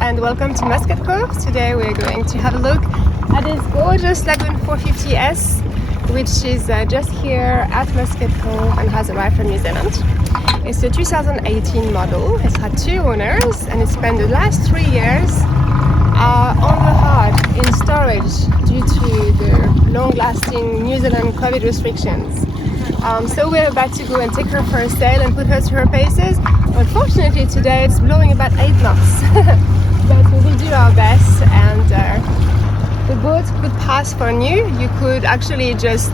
And welcome to Muscat Cove. Today we're going to have a look at this gorgeous Lagoon 450S, which is just here at Muscat Cove and has arrived from New Zealand. It's a 2018 model. It's had 2 owners and it spent the last 3 years on the hard in storage due to the long-lasting New Zealand COVID restrictions. So we're about to go and take her for a sail and put her to her paces. Unfortunately today it's blowing about 8 knots. But we will do our best, and the boat could pass for new. You could actually just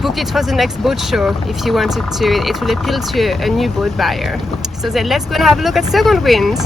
book it for the next boat show if you wanted to. It will appeal to a new boat buyer. So then let's go and have a look at Second Wind.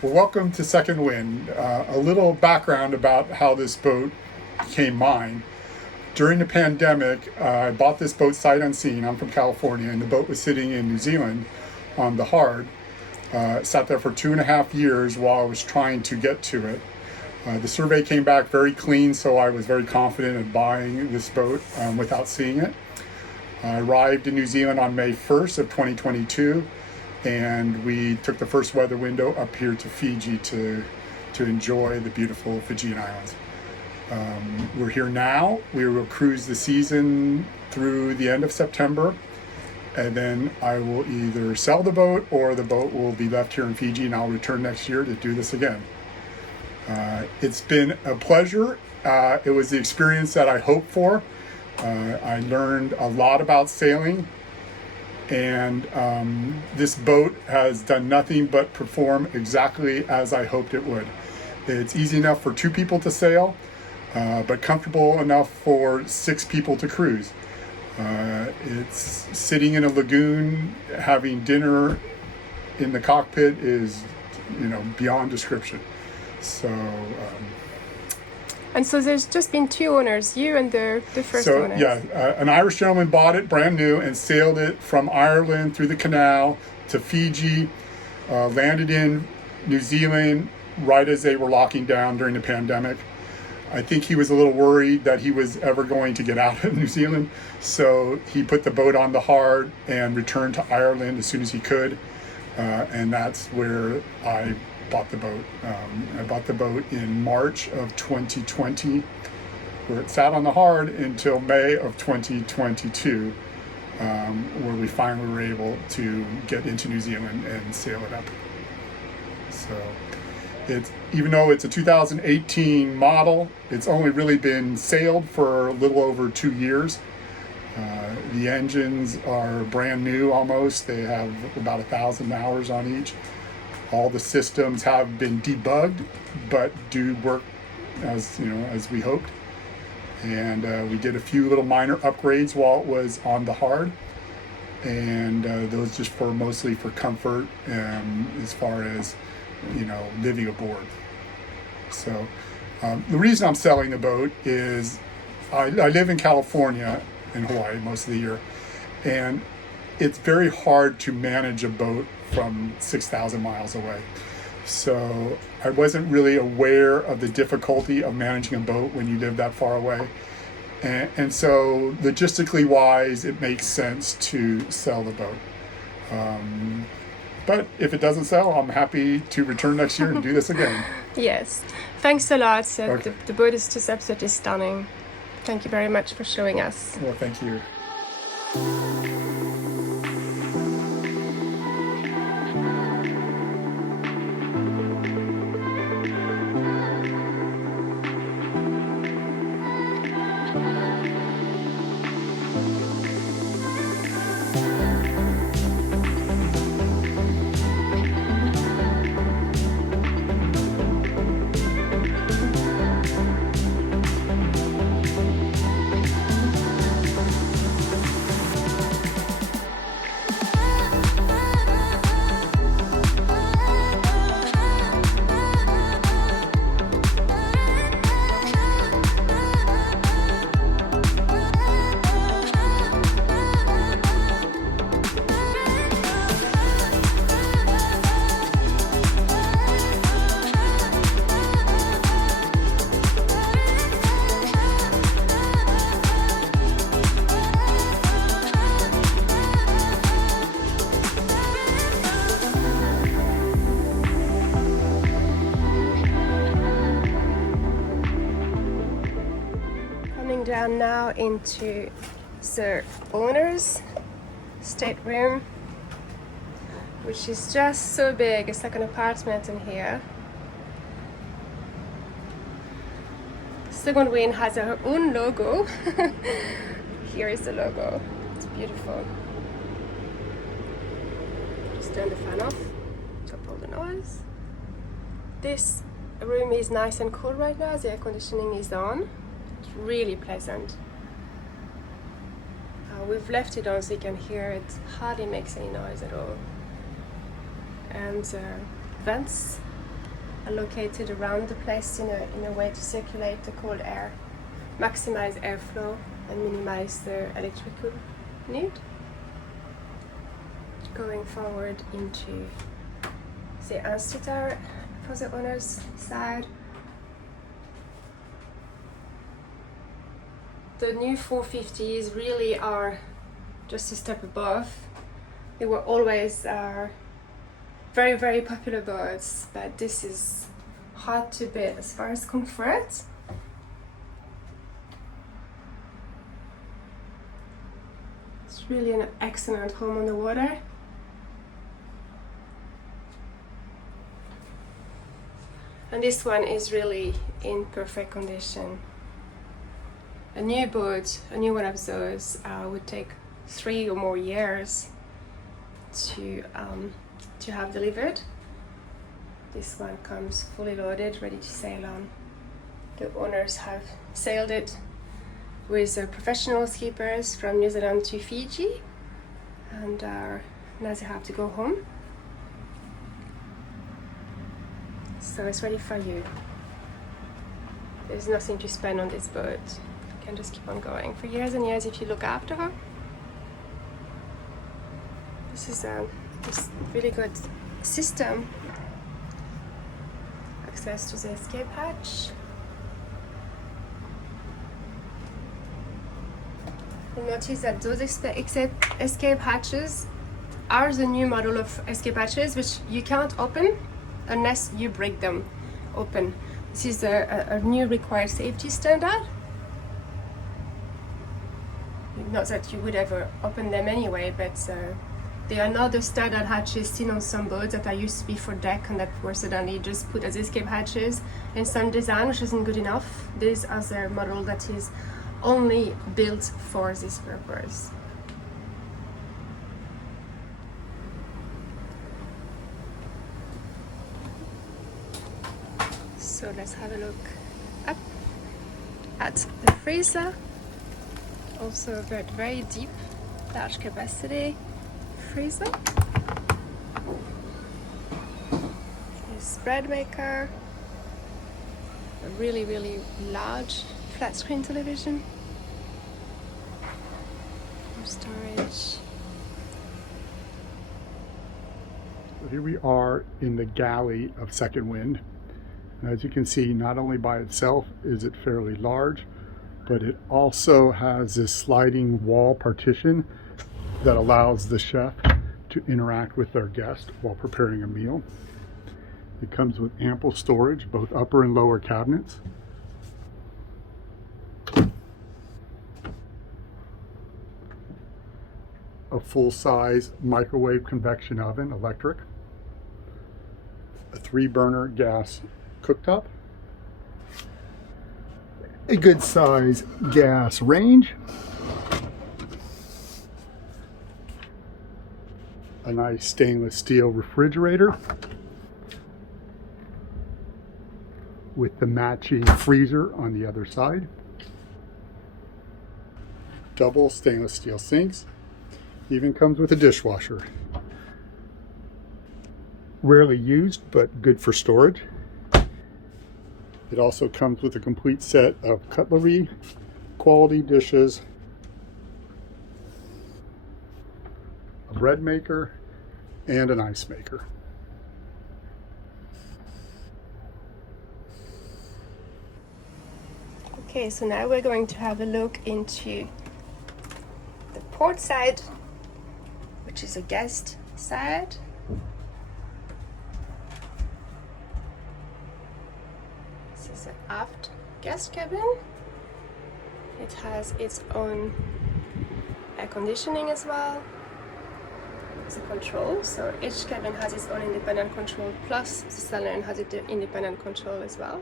Well, welcome to Second Wind. A little background about how this boat became mine. During the pandemic, I bought this boat sight unseen. I'm from California, and the boat was sitting in New Zealand on the hard. It sat there for 2.5 years while I was trying to get to it. The survey came back very clean, so I was very confident in buying this boat without seeing it. I arrived in New Zealand on May 1st of 2022. And we took the first weather window up here to Fiji to enjoy the beautiful Fijian Islands. We're here now. We will cruise the season through the end of September, and then I will either sell the boat or the boat will be left here in Fiji, and I'll return next year to do this again. It's been a pleasure. It was the experience that I hoped for. I learned a lot about sailing. And this boat has done nothing but perform exactly as I hoped it would. It's easy enough for 2 people to sail, but comfortable enough for 6 people to cruise. It's sitting in a lagoon, having dinner in the cockpit is, beyond description. So. And so there's just been 2 owners, you and the first owner. So, yeah, an Irish gentleman bought it brand new and sailed it from Ireland through the canal to Fiji, landed in New Zealand right as they were locking down during the pandemic. I think he was a little worried that he was ever going to get out of New Zealand, so he put the boat on the hard and returned to Ireland as soon as he could, and that's where I bought the boat. I bought the boat in March of 2020, where it sat on the hard until May of 2022, where we finally were able to get into New Zealand and sail it up. So even though it's a 2018 model, it's only really been sailed for a little over 2 years. The engines are brand new almost. They have about 1,000 hours on each. All the systems have been debugged, but do work as we hoped. And we did a few little minor upgrades while it was on the hard, and those just mostly for comfort, as far as living aboard. So the reason I'm selling the boat is I live in California and Hawaii most of the year, and it's very hard to manage a boat from 6,000 miles away. So I wasn't really aware of the difficulty of managing a boat when you live that far away. And so logistically wise, it makes sense to sell the boat. But if it doesn't sell, I'm happy to return next year and do this again. Yes. Thanks a lot. Okay. The boat is just absolutely stunning. Thank you very much for showing us. Well, thank you. Down now into the owner's stateroom, which is just so big. It's like an apartment in here. Second Wind has her own logo. Here is the logo. It's beautiful. Just turn the fan off, stop all the noise. This room is nice and cool right now. The air conditioning is on. It's really pleasant. We've left it on so you can hear it. Hardly makes any noise at all. And vents are located around the place in a way to circulate the cold air, maximize airflow and minimize the electrical need. Going forward into the Institute for the owner's side. The new 450s really are just a step above. They were always very, very popular boats, but this is hard to beat as far as comfort. It's really an excellent home on the water. And this one is really in perfect condition. A new boat, a new one of those, would take 3 or more years to have delivered. This one comes fully loaded, ready to sail on. The owners have sailed it with professional skippers from New Zealand to Fiji, and now they have to go home. So it's ready for you. There's nothing to spend on this boat. You can just keep on going for years and years if you look after her. This is a really good system. Access to the escape hatch. You'll notice that those escape hatches are the new model of escape hatches, which you can't open unless you break them open. This is a new required safety standard. Not that you would ever open them anyway, but they are not the standard hatches seen on some boats that are used to be for deck and that were suddenly just put as escape hatches in some design, which isn't good enough. These are the model that is only built for this purpose. So let's have a look up at the freezer. Also a very deep, large capacity freezer. This bread maker, a really large flat screen television, more storage. So here we are in the galley of Second Wind. And as you can see, not only by itself is it fairly large, but it also has this sliding wall partition that allows the chef to interact with their guest while preparing a meal. It comes with ample storage, both upper and lower cabinets. A full-size microwave convection oven, electric. A 3-burner gas cooktop. A good size gas range. A nice stainless steel refrigerator with the matching freezer on the other side. Double stainless steel sinks. Even comes with a dishwasher. Rarely used, but good for storage. It also comes with a complete set of cutlery, quality dishes, a bread maker, and an ice maker. Okay, so now we're going to have a look into the port side, which is a guest side. This is an aft guest cabin. It has its own air conditioning as well. The control, so each cabin has its own independent control, plus the Saloon has its independent control as well.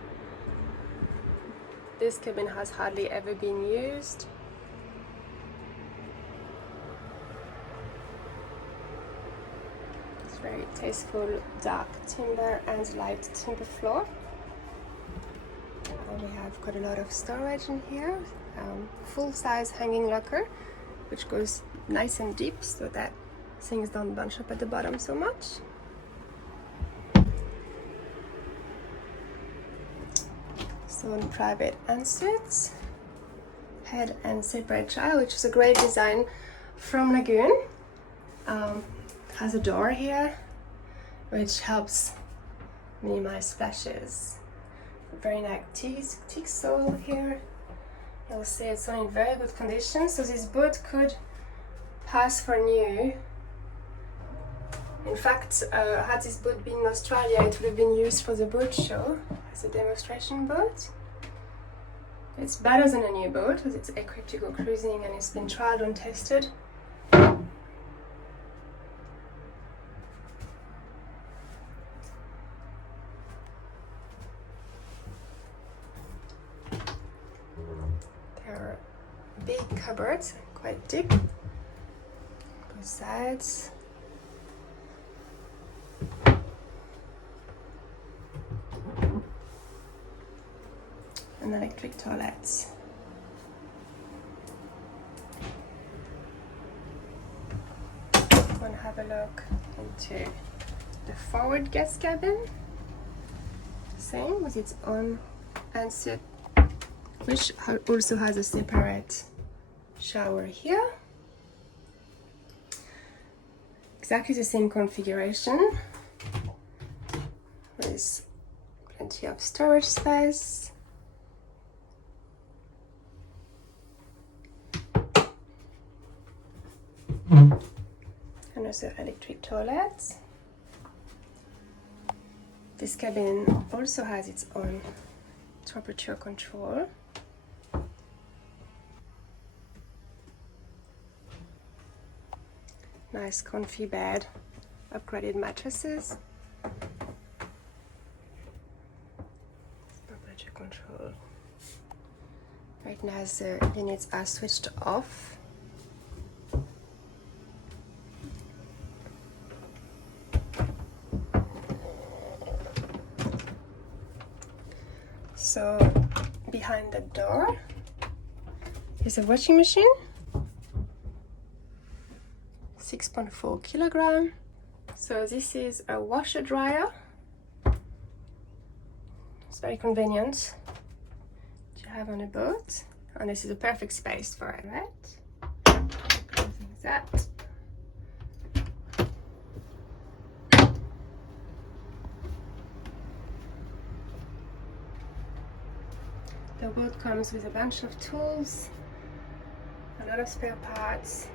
This cabin has hardly ever been used. It's very tasteful dark timber and light timber floor. We have got a lot of storage in here. Full-size hanging locker, which goes nice and deep so that things don't bunch up at the bottom so much. So on private ensuite, head and separate child, which is a great design from Lagoon. Has a door here, which helps minimize splashes. Very nice teak sole here. You'll see it's in very good condition, so this boat could pass for new. In fact, had this boat been in Australia, it would have been used for the boat show as a demonstration boat. It's better than a new boat because it's equipped to go cruising and it's been trialed and tested. There are big cupboards, quite deep, both sides. And electric toilets. I'm going to have a look into the forward guest cabin. Same with its own ensuite, which also has a separate shower here. Exactly the same configuration with plenty of storage space. another electric toilet. This cabin also has its own temperature control. Nice comfy bed, upgraded mattresses. Temperature control. Right now the units are switched off. So behind the door is a washing machine, 6.4 kilogram. So this is a washer dryer. It's very convenient to have on a boat, and this is a perfect space for it, right? Closing that. The boat comes with a bunch of tools, a lot of spare parts.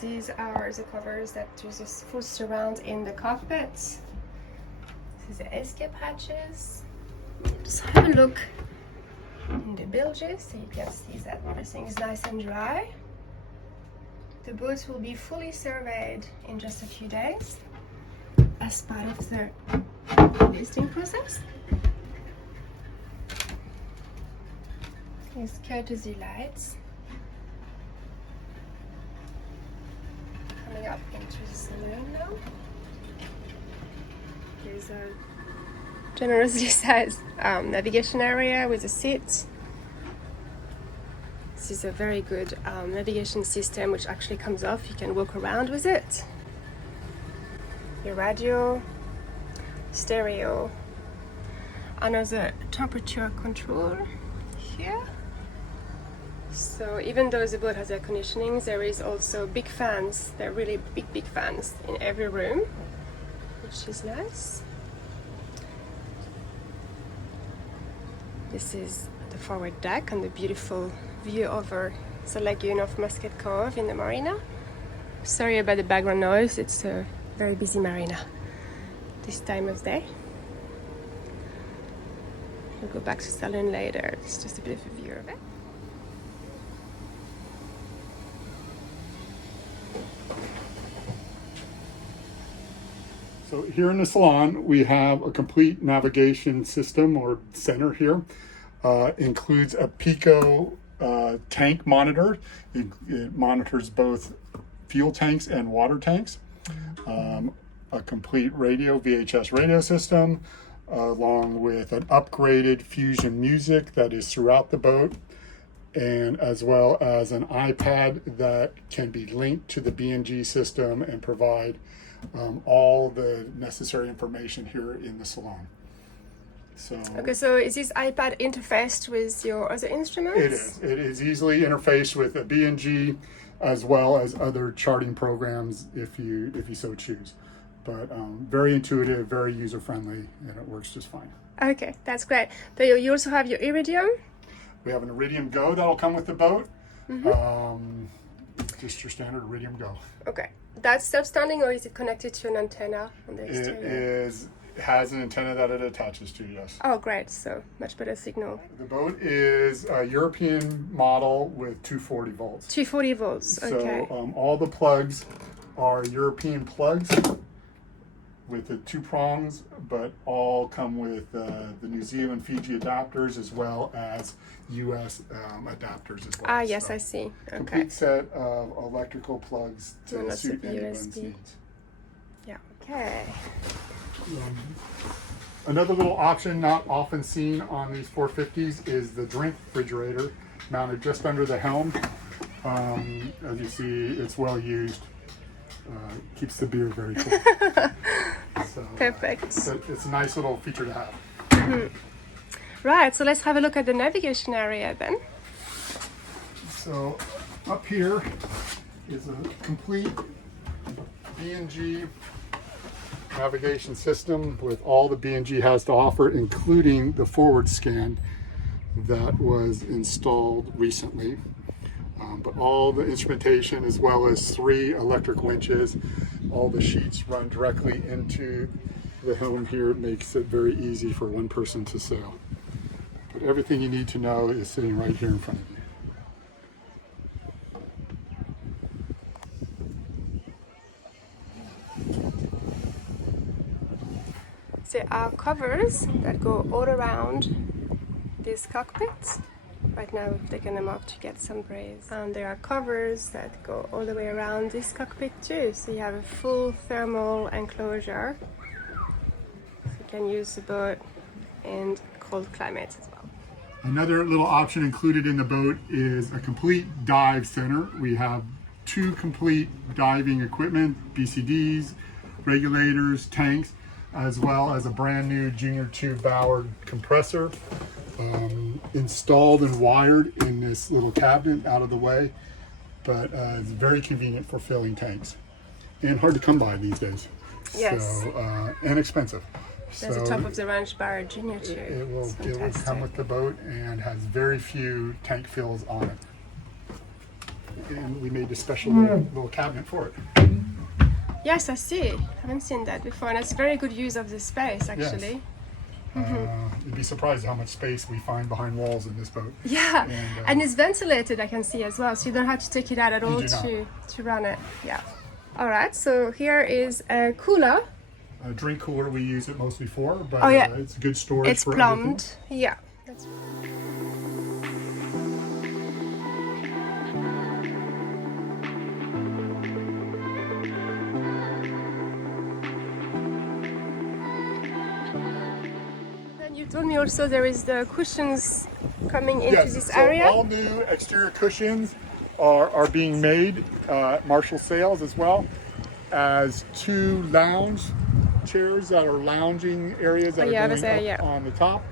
These are the covers that do this full surround in the cockpit. This is the escape hatches. Just have a look in the bilges so you can see that everything is nice and dry. The boat will be fully surveyed in just a few days as part of the listing process. These courtesy lights coming up into the saloon now. There's a generously sized navigation area with a seat. This is a very good navigation system which actually comes off. You can walk around with it. Your radio, stereo, another temperature control here. So even though the boat has air conditioning, there is also big fans. They're really big fans in every room, which is nice. This is the forward deck and the beautiful view over the lagoon of Musket Cove in the marina. Sorry about the background noise, it's a very busy marina this time of day. We'll go back to Saloon later. It's just a bit of a view of it. So here in the salon, we have a complete navigation system or center here. Includes a Pico tank monitor. It monitors both fuel tanks and water tanks. A complete radio, VHS radio system, along with an upgraded Fusion music that is throughout the boat, and as well as an iPad that can be linked to the BNG system and provide all the necessary information here in the salon. So okay, so is this iPad interfaced with your other instruments? it is. It is easily interfaced with a BNG as well as other charting programs if you so choose. But very intuitive, very user friendly, and it works just fine. Okay, that's great. So you also have your Iridium? We have an Iridium Go that'll come with the boat. Just your standard Iridium Go. Okay. That's self-standing, or is it connected to an antenna on the exterior? It has an antenna that it attaches to, yes. Oh, great. So much better signal. The boat is a European model with 240 volts. 240 volts, okay. So all the plugs are European plugs with the 2 prongs, but all come with the New Zealand Fiji adapters as well as US adapters as well. Ah, yes, so I see. Okay. Complete set of electrical plugs to suit anyone's USB. needs. Yeah, okay. Another little option not often seen on these 450s is the drink refrigerator mounted just under the helm. As you see, it's well used. Keeps the beer very cool. So, perfect. It's a nice little feature to have. Right, so let's have a look at the navigation area then. So up here is a complete BNG navigation system with all the BNG has to offer, including the forward scan that was installed recently. But all the instrumentation, as well as 3 electric winches, all the sheets run directly into the Helm here. It makes it very easy for one person to sail. But everything you need to know is sitting right here in front of you. There are covers that go all around this cockpit. Right now we've taken them off to get some breeze. And there are covers that go all the way around this cockpit too. So you have a full thermal enclosure. So you can use the boat in cold climates as well. Another little option included in the boat is a complete dive center. We have 2 complete diving equipment, BCDs, regulators, tanks, as well as a brand new junior tube bowered compressor installed and wired in this little cabinet out of the way. But it's very convenient for filling tanks and hard to come by these days. Yes. So, and expensive. There's a top of the range bar junior tube. It will come with the boat and has very few tank fills on it. And we made a special little cabinet for it. Yes, I see. I haven't seen that before, and it's a very good use of the space, actually. Yes. You'd be surprised how much space we find behind walls in this boat. Yeah, and it's ventilated, I can see as well, so you don't have to take it out at all to run it. Yeah. All right, so here is a cooler. A drink cooler we use it mostly for, but it's good storage. It's for plumbed. everything. Yeah. You told me also there is the cushions coming into this area. All new exterior cushions are being made, Marshall Sales as well as 2 lounge chairs that are lounging areas that are going up on the top.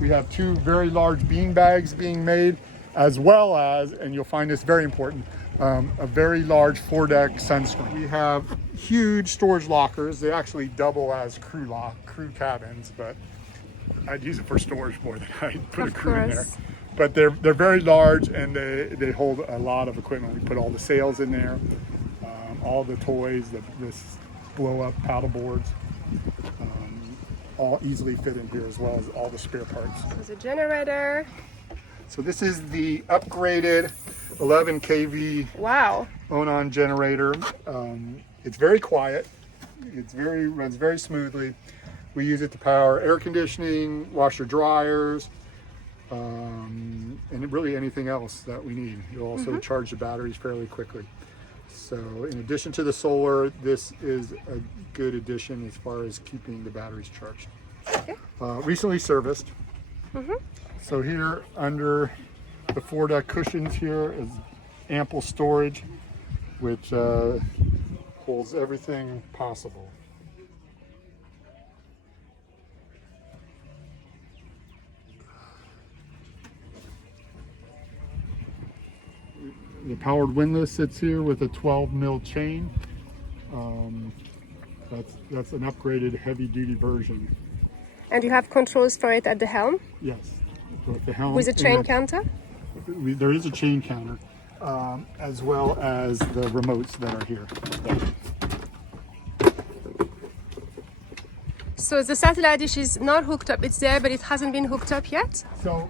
We have 2 very large bean bags being made, as well as, and you'll find this very important, a very large Foredeck sunscreen. We have huge storage lockers. They actually double as crew cabins, but I'd use it for storage more than I'd put a crew in there. But they're very large, and they hold a lot of equipment. We put all the sails in there, all the toys, this blow-up paddle boards, all easily fit in here, as well as all the spare parts. There's a generator. So this is the upgraded 11 kV Onan generator. It's very quiet. Runs very smoothly. We use it to power air conditioning, washer dryers, and really anything else that we need. You'll also charge the batteries fairly quickly. So in addition to the solar, this is a good addition as far as keeping the batteries charged. Okay. Recently serviced. So here under the Foredeck cushions here is ample storage, which holds everything possible. The powered windlass sits here with a 12 mil chain. That's an upgraded heavy-duty version. And you have controls for it at the helm? Yes, with the helm. With a chain counter? There is a chain counter, as well as the remotes that are here. So the satellite dish is not hooked up. It's there, but it hasn't been hooked up yet? So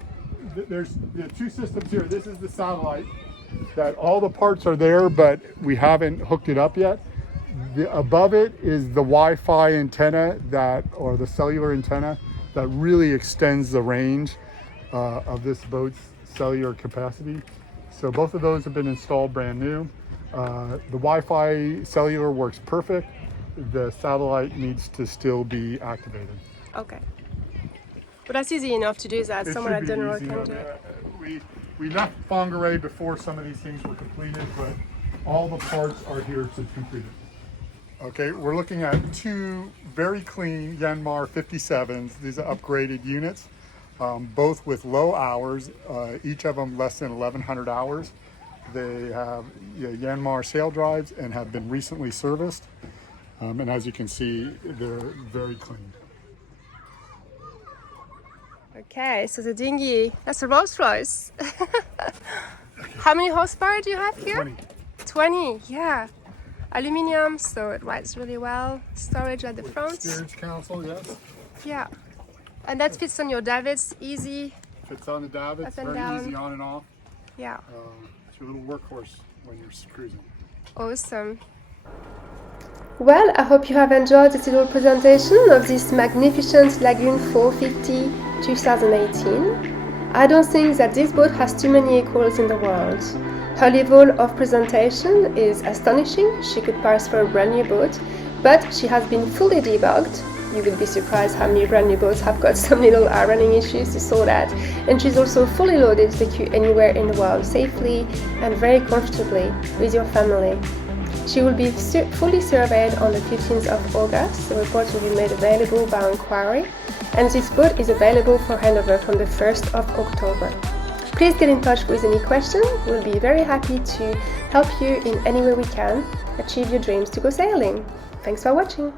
there's 2 systems here. This is the satellite. That all the parts are there, but we haven't hooked it up yet. Above it is the Wi-Fi antenna or the cellular antenna that really extends the range of this boat's cellular capacity. So both of those have been installed brand new. The Wi-Fi cellular works perfect. The satellite needs to still be activated. Okay. But that's easy enough to do that. Someone at General can do it. We left Fongaray before some of these things were completed, but all the parts are here to complete it. Okay, we're looking at 2 very clean Yanmar 57s. These are upgraded units, both with low hours, each of them less than 1,100 hours. They have Yanmar sail drives and have been recently serviced. And as you can see, they're very clean. Okay, so the dinghy, that's a Rolls Royce. Okay, How many horsepower do you have here? 20. 20, yeah. Aluminium, so it rides really well. Storage at the front. Steerage console, yes. Yeah. And that fits on your davits, easy. Fits on the davits, Up and very down. easy on and off. Yeah. It's your little workhorse when you're cruising. Awesome. Well, I hope you have enjoyed this little presentation of this magnificent Lagoon 450 2018. I don't think that this boat has too many equals in the world. Her level of presentation is astonishing. She could pass for a brand new boat, but she has been fully debugged. You will be surprised how many brand new boats have got some little running issues to sort out. And she's also fully loaded to take you anywhere in the world safely and very comfortably with your family. She will be fully surveyed on the 15th of August. The report will be made available by inquiry, and this boat is available for handover from the 1st of October. Please get in touch with any question. We'll be very happy to help you in any way we can achieve your dreams to go sailing. Thanks for watching.